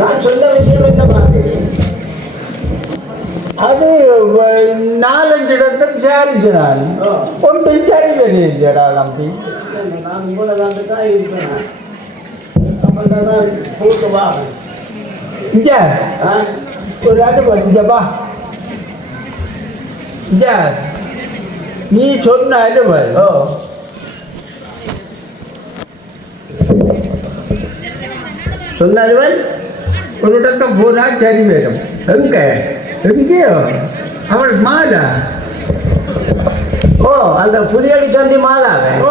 நான் சொன்ன விஷயம் என்ன பார்க்கிறேன், அது 4-5 இடத்தை விசாரிச்சான். ஒன்று சரி பண்ணிடா நம்பி. நான் உங்களை தான் இருப்பேன். அப்பதான் போட்டு வா. இங்கே ஒரு ஆட்டு வந்துப்பா. இங்கே நீ சொன்னாலும் சொன்னாலும் ஒரு இடத்த போனால் சரி வரும். எங்க எங்கேயோ அவள் மாலா. ஓ அந்த புதியடி தந்தி மாலாவே. ஓ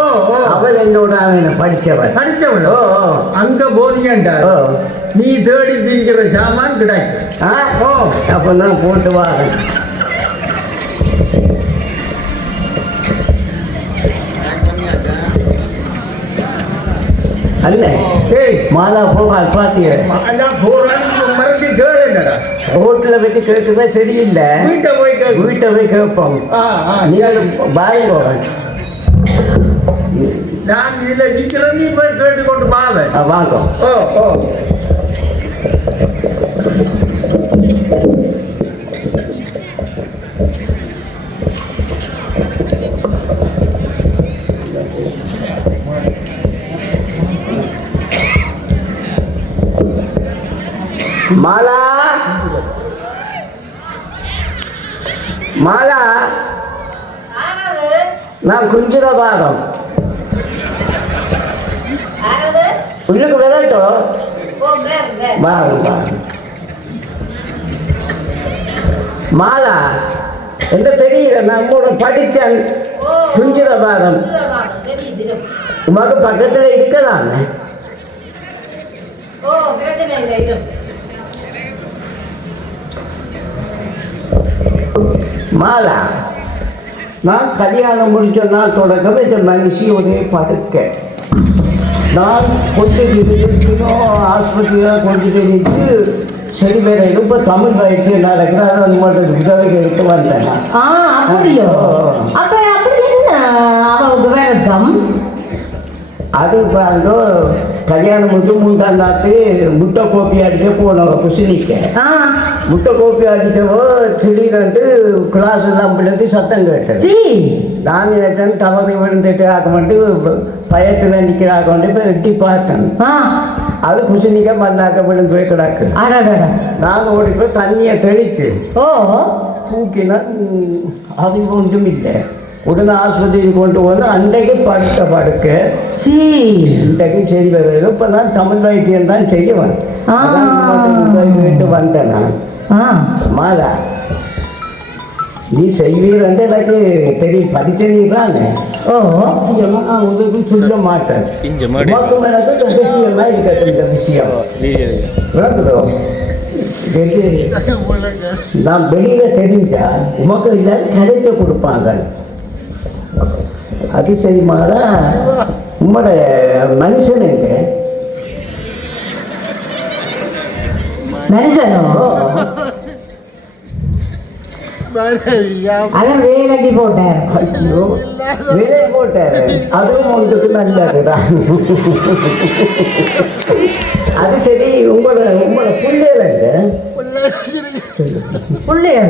அவள் என்னோட படித்தவள். ஓ அங்க போதியண்டா நீ தேடி திங்கிற சாமான் கிடைக்கும். ஓ அப்போ தான் போட்டு வாங்க. அல்ல மாலா போகாது பாத்திய மறுபடி கேளுங்கடா. ரோட்டில் வச்சு கேட்டுமே சரியில்லை. வீட்டை போய் கேட்போம். நீங்கள் பாருங்க, நான் இதில் நிற்கிறேன், நீ போய் கேட்டுக்கொண்டு பாவை வாங்க. ஓ ஓ மாலா மாலா நான் குஞ்சுர பாகம் உள்ளுக்கு விளையாட்டோம். மாலா என்ன தெரியல, நம்மோட படித்தேன் குஞ்சுர பாகம். உமக்கு பக்கத்தில் இருக்கலாம். மாலா நான் கல்யாணம் முடிச்ச நாள் தொடக்கம் இந்த மனுஷியோடைய படுக்க நான் கொண்டு இருக்கணும். ஆஸ்பத்திரியாக கொண்டு தெரிஞ்சு சரி வேற இப்போ தமிழ் வைத்தியம் நடக்கிற அது மட்டும் உதவிக்கு எடுத்து வந்தேன். அப்படியோ? அப்ப அப்படி என்ன அவருக்கு வேறுக்கம்? அது பாருங்க, கல்யாணம் முடிச்சு 3ஆம் நாத்து முட்டை கோப்பி அடிக்க போனவங்க குசினிக்க. முட்டை கோப்பி அடிச்சவோ திடீர்னு கிளாஸ் எல்லாம் பிள்ளைக்கு சத்தம் கேட்டது. நான் நினைச்சேன் தவறு விழுந்துட்டு ஆக்க மட்டும் பயத்தில் நிற்கிறாக்க வந்து இப்போ எட்டி பார்த்தேன். அது குசினிக்க மண்ணாக்க விழுந்து போய் கிடக்கு. நான் ஓடி போய் தண்ணியை தெளிச்சு தூக்கினா அது ஒன்றும் இல்லை. உடனே ஆஸ்பத்திரிக்கு கொண்டு வந்து அன்றைக்கு படுக்க இன்றைக்கும் சரி வருது. இப்போ நான் தமிழ் வைத்தியம் தான் செய்வேன். வீட்டு வந்தேன் நான். மாலா நீ செய்வீரன்ட்டு எனக்கு தெரியும், படிச்சிருக்கிறாங்க. நான் உதவி சொல்ல மாட்டேன். எனக்கு ரகசியமாக இருக்கட்டும் இந்த விஷயம் விளக்குதோ. நான் வெளியில தெரிஞ்சா உமக்கு இல்லை கிடைக்க கொடுப்பாங்க. அதிசயமாக உம்மோட மனுஷனுங்க மனுஷனோ அதான் வேலைக்கு போட்டார். ஐயோ வேலை போட்டார். அதுவும் ஒன்றுக்கு நல்லதுதான். அது சரி, உங்களோட பிள்ளைங்க பிள்ளையோ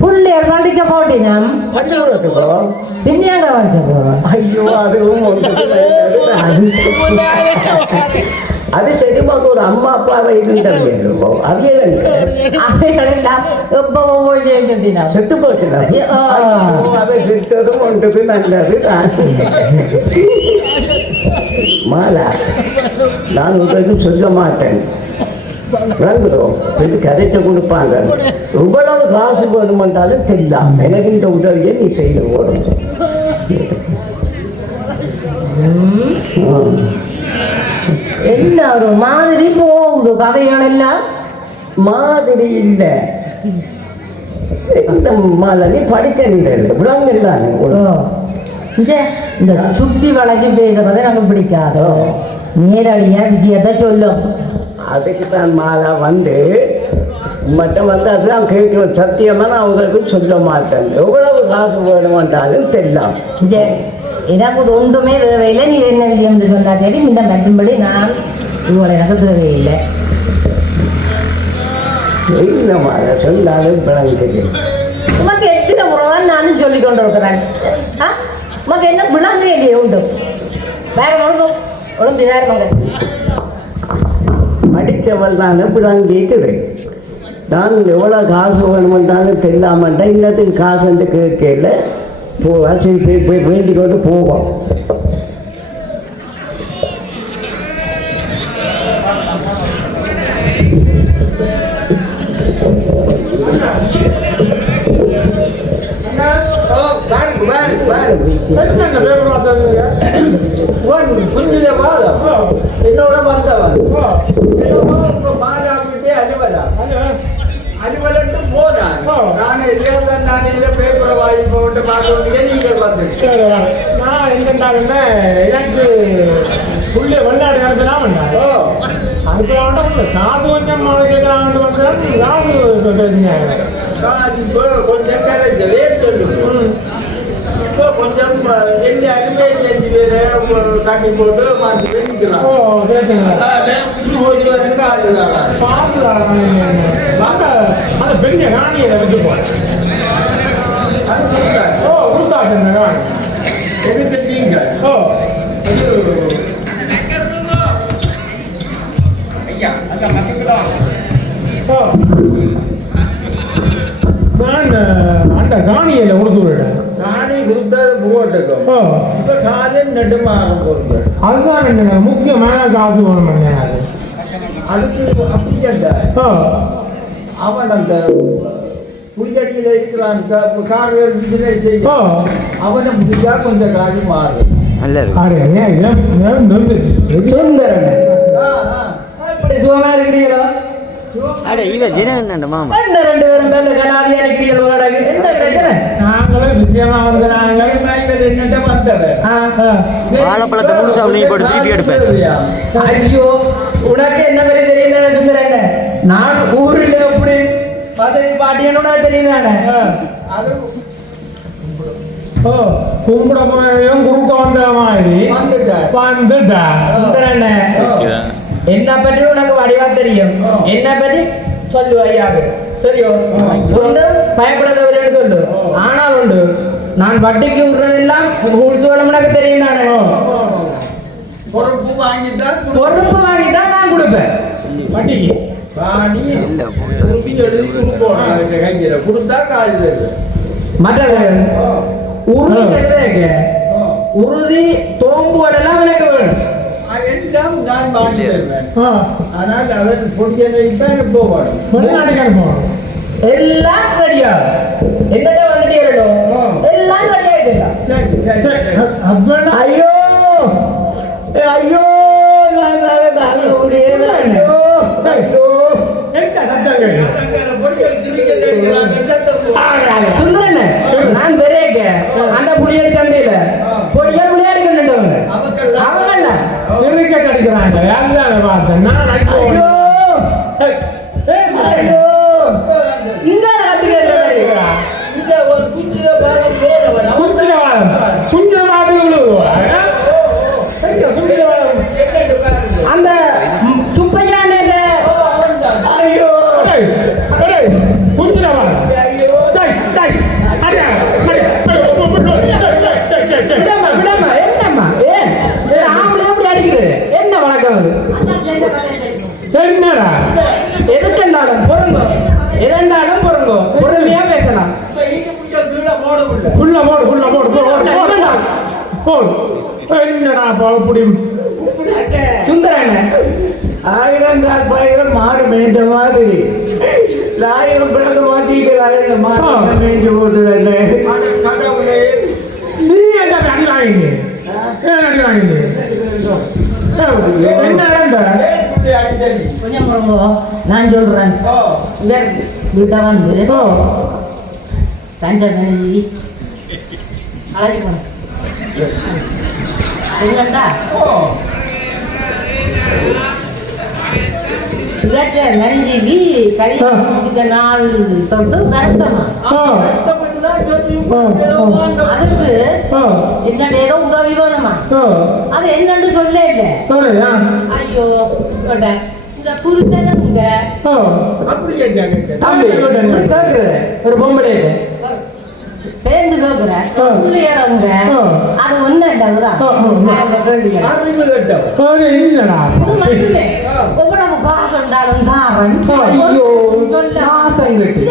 புள்ளையர் வண்டிக்க போட்டினம் பின்னாங்க வண்டிக்கோ. ஐயோ அதுவும் அது சரிமா ஒரு அம்மா அப்பாவை இருந்தாங்க. அவைகளெல்லாம் எப்போ செத்து போச்சு. அதை செத்ததும் ஒன்றுக்கு நல்லது தான். மாலா நான் உங்களுக்கு சொல்ல மாட்டேன். விளங்குறோம் கதைச்ச கொடுப்பாங்க. இவ்வளவு காசு வேணுமென்றாலும் தெரியலாம். எனக்கு இந்த உதவியை நீ செய்து போடும். என்ன ஒரு மாதிரி போகுது கதைகள் எல்லாம். மாதிரி இல்லை இந்த மாலை நீ படிச்ச விளங்குறாங்க. இந்த சுத்தி வளைச்சு பேசுறதை நமக்கு பிடிக்காதோ. நேரடியா விஷயத்த சொல்லும். அதுக்கு தான் மாலா வந்து மட்டும் வந்து அதுதான் கேட்கணும். சத்தியமாக நான் உங்களுக்கு சொல்ல மாட்டேன். எவ்வளவு காசு வேணுமென்றாலும் தெரியலாம். எனக்கு இது ஒன்றுமே தேவையில்லை. நீ என்ன விஷயம் சொன்னா சரி, இந்த மற்றும்படி நான் இவளை எனக்கு தேவையில்லை. என்னம்மா அதை சொன்னாலும் பிள்ளைங்க உமக்கு எத்தனை முறை தான் நானும் சொல்லி கொண்டு இருக்கிறேன். உமக்கு என்ன விளங்க இல்லையே உண்டு. வேற ஒழுங்கு ஒழுங்கு வேற மகன் படித்தவள் தானே பிள்ளைங்க கேட்குது. நான் எவ்வளோ காசு வேணுமென்றாலும் தெரியாமட்டா இன்னத்துக்கு காசுன்ட்டு கேட்கல போவா. சரி போய் வேண்டிக் கொண்டு போவோம். என்னோட வந்தவன் மாறாவிட்டே அலுவலட்டு போனான். நான் இல்லையா நான் இல்லை பேப்பரை வாங்கி போட்டு பார்க்க நீங்கள் வந்து நான் எங்கேன்னா எனக்கு புள்ள வெளிநாடு நடத்தலாம் அதுக்கு காது கொஞ்சம் கேட்கலான்னு கொஞ்சம் கரைச்சலே சொல்லு. கொஞ்சம் எந்த அனுமையை செஞ்சு வேற கட்டி போட்டு மாற்றி வெடிக்கலாம். அந்த பெரிய ராணியை வச்சு போறேன். கொடுத்தாச்சு ராணி எதுக்கு நீங்க ஐயா அந்த மத்தலாம் நான் அந்த ராணியில உடுத்து விடுறேன். ராணி கொடுத்தது போட்டுக்கும் இப்ப காலையில் நெடுமாறும் போறது அதுதான் என்னங்க முக்கியமான காசு வேணும்ங்க. அதுக்கு அப்படியா அவன் அந்த புலிகடியில் இருக்கிறான் கார்கள் செய்யும் அவனை முடிஞ்சா கொஞ்சம் காசு மாறும். சுகமா இருக்கிறீங்களோ? அட இவன் தினம் மாமா ரெண்டு பேரும் பேர்ல கலாதியா இருக்கிறீங்களோ? என்ன பிரச்சனை? நாங்களும் விஷயமா வந்துறாங்க. என்னட்ட வந்தது வாழைப்பழத்தை முழுசா நீ போட்டு திருப்பி எடுப்பேன். ஐயோ உனக்கு என்ன மாதிரி தெரியல சுந்தரண்ண. நான் ஊரில் எப்படி மதுரை பாட்டியனோட தெரியுதானே. அது கும்பிட போயும் குறுக்க வந்த மாதிரி வந்துட்டா சுந்தரண்ண. என்ன பற்றி உனக்கு வடிவா தெரியும். என்ன பற்றி சொல்லு ஐயாவு சரியோ? ஒன்று பயப்படாதவரேன்னு சொல்லு. ஆனால் உண்டு நான் வட்டிக்கு விடுறதெல்லாம் உள்சோளம் உனக்கு தெரியும் தானே. பொறுப்பு வாங்கிதான் நான் கொடுப்பேன் வட்டிக்கு. கொடுத்தா காசு மற்றது உறுதி தோம்புவடெல்லாம் எனக்கு வேணும். நான் வாங்கி தருவேன். ஆனால் அவன் பொடியனை தான் போவான். எல்லாம் ரெடியா என்னடா வந்துட்டீங்களோ? எல்லாம் ரெடியா. ஐயோ ஐயோ சுந்தரண்ண நான் பெரிய அந்த புளியடி சந்தையில பொடியால் விளையாடி கொண்டுட்டவங்க அவங்க கிரிக்கெட் அடிக்கிறாங்க. யாருதான் பார்த்தேன் நான். ஐயோ ஐயோ இந்த அந்த சுப்பையான ஐயோ என்ன வழக்கம் என்னடா எதுக்கெண்டாலும் பொருங்கோ எதெண்டாலும் பொருங்கோ பொறுமையா பேசலாம். என்னடா அப்படி சுந்தரண்ண 1000 கால் பயிரம் மாடு மேய்ந்த மாதிரி 1000 பிறகு மாற்றிக்கிறாங்க. மாடு மேய்ஞ்சு போட்டு நீ என்ன அடி வாங்கிங்க கொஞ்சம் பொறுங்கோ நான் சொல்றேன். வீட்டை வந்து தஞ்சை கணிஞ்சி அழைச்சி போனேன் என்னண்டா இவற்றை மருந்தி கழிவு நாள் தொட்டு வருத்தமா அதுக்கு என்னோட ஏதோ உதவி வேணுமா அது என்னன்னு சொல்ல இல்ல ஐயோ இந்த புருஷனுங்க தம்பி இப்படி கேக்குது ஒரு பொம்பளை பேருந்து கேக்குறேங்க அது ஒண்ணு ஒவ்வொரு காசு உண்டாலும் தாரன் மாசம் கட்டி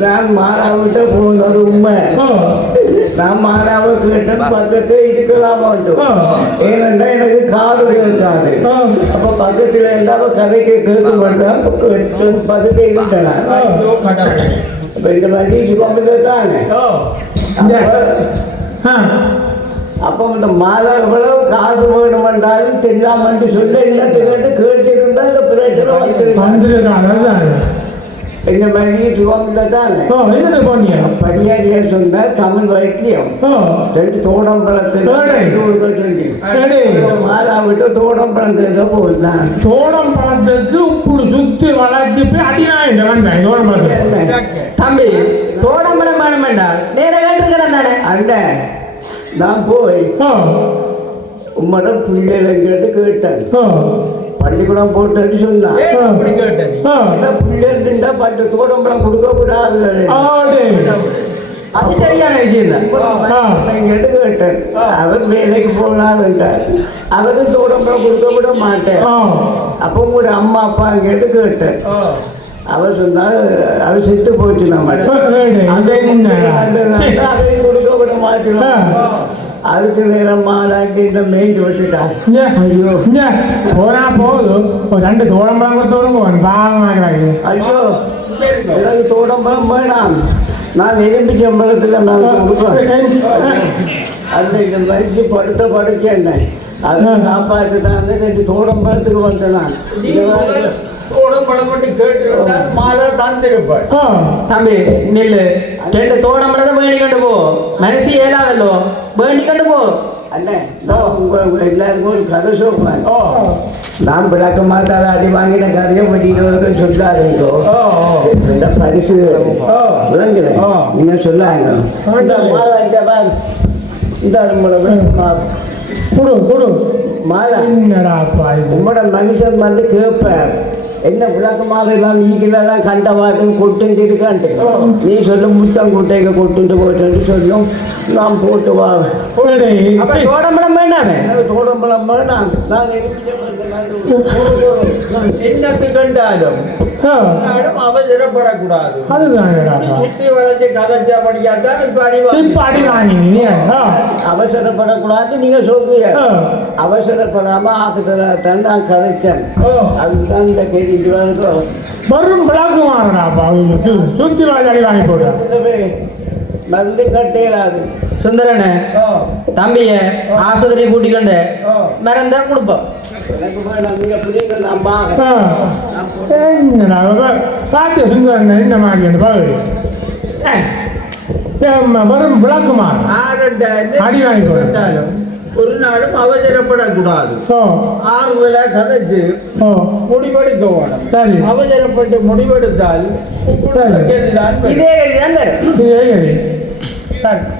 நான் மாறாவிட்ட போனது உண்மை நான் மாறாவை கேட்டேன் பக்கத்துல இருக்கலாமா ஏனென்றா எனக்கு காது இருக்காது அப்ப பக்கத்துல இருந்தா கதைக்கு கேட்க மாட்டேன் பக்கத்துல இருந்தேன் அப்ப இந்த மாதிரி சுகமில்லை தானே அப்போ இந்த மாதா எவ்வளவு காசு வேணுமென்றாலும் தெரியாமட்டு சொல்ல இல்லத்தை கேட்டு இருந்தா இந்த பிரச்சனை இந்த மாதிரி சுகமில்லை தானே படியாடியார் சொன்ன தமிழ் வைத்தியம் ரெண்டு தோடம்பழத்தில் மாதா விட்டு தோடம்பழம் கேட்க போகுதுதான் தோடம் பழத்துக்கு இப்படி சுத்தி வளர்ச்சி போய் அடினா தம்பி தோடம்பழம் வேணும் வேண்டாம் நேர கேட்டுருக்கிறேன் தானே அண்ணன் நான் போய் உம்மோட பிள்ளைகளை கேட்டேன் பள்ளிக்கூடம் போட்டு சொன்னான் பிள்ளைங்க பட்டு தோடம்பழம் கொடுக்க கூடாது அது சரியான விஷயம் தான் கேட்டேன் அவர் வேலைக்கு போகலான்ட்டார் அவருக்கு தோடம்பழம் கொடுக்க கூட மாட்டேன் அப்போ கூட அம்மா அப்பா கேட்டேன் அவர் சொன்னார் அவர் செத்து போச்சு நம்ம அதையும் கொடுக்க கூட மாட்டோம் அதுக்கு நேரம் மாலாக்கி இந்த மெயின் வச்சுட்டான் ஐயோ போனா போதும் ஒரு ரெண்டு தோடம்பழம் கொடுத்தவரும் பாவமாக்குறாங்க ஐயோ எனக்கு தோடம்பழம் வேணாம் நான் எலும்பிச்சம்பழத்தில் நான் கொடுப்பேன் அந்த இந்த மறிச்சு படுத்தேன் அதை காப்பாற்று தான் ரெண்டு தோடம்பழத்துக்கு வந்தேன் நான் தம்பி நில்லு ரெண்டு தோடம்பழம் வேண்டிக்கொண்டு போ மனசு ஏலாதல்லோ வேண்டிக்கொண்டு போ அண்ணே எல்லாருக்கும் ஒரு கதை சொல்றேன் நான் விளக்க மாட்டாத அடி வாங்கின கதையை படிக்கிறவர்கள் சொல்லாதீங்கோ இந்த பரிசு விளங்குற நீங்க சொல்லாங்க மாலா உங்களோட மனுஷன் வந்து கேட்பேன் என்ன விளக்கமாக எல்லாம் நீங்களெல்லாம் கண்ட வாட்டும் கொட்டுட்டு இருக்கான்ட்டு நீ சொல்ல முத்தம் கூட்டைங்க கொட்டுட்டு போட்டு சொல்லும் நான் போட்டு வா தோடம்பழம் வேண்டாமே தோடம்பழம் வேணாம் நான் என்னத்து கண்டாலும் அவசரப்படக்கூடாது அவசரப்படக்கூடாது நீங்க சொல்றீங்க அவசரப்படாம ஆக்குதான் நான் கதைச்சேன் அதுதான் இந்த கேள்வி வரும் பிளாக்கு வாங்கினாப்பா சுத்தி வாங்கி வாங்கி போடுறேன் மருந்து கட்டேராது சுந்தரனே தம்பிய ஆஸ்பத்திரி கூட்டிக்கொண்டு மருந்த கொடுப்போம் எனக்கு வேணாம் நீங்க புரியுங்க நான் பார்த்து சுந்தரன் இந்த மாதிரி வரும் விளக்குமா அடி வாங்கி போடுறேன் ஒரு நாளும் அவசரப்படக்கூடாது ஆறுதலா கதைச்சு முடிவெடுக்க வேணும் சரி அவசரப்பட்டு முடிவெடுத்தால் இதே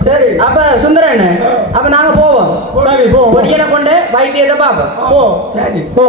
சரி அப்ப சுந்தரன் அப்ப நாங்க போவோம் சரி போ கொடியனை கொண்டு வைத்தியத்தை பார்ப்போம் சரி போ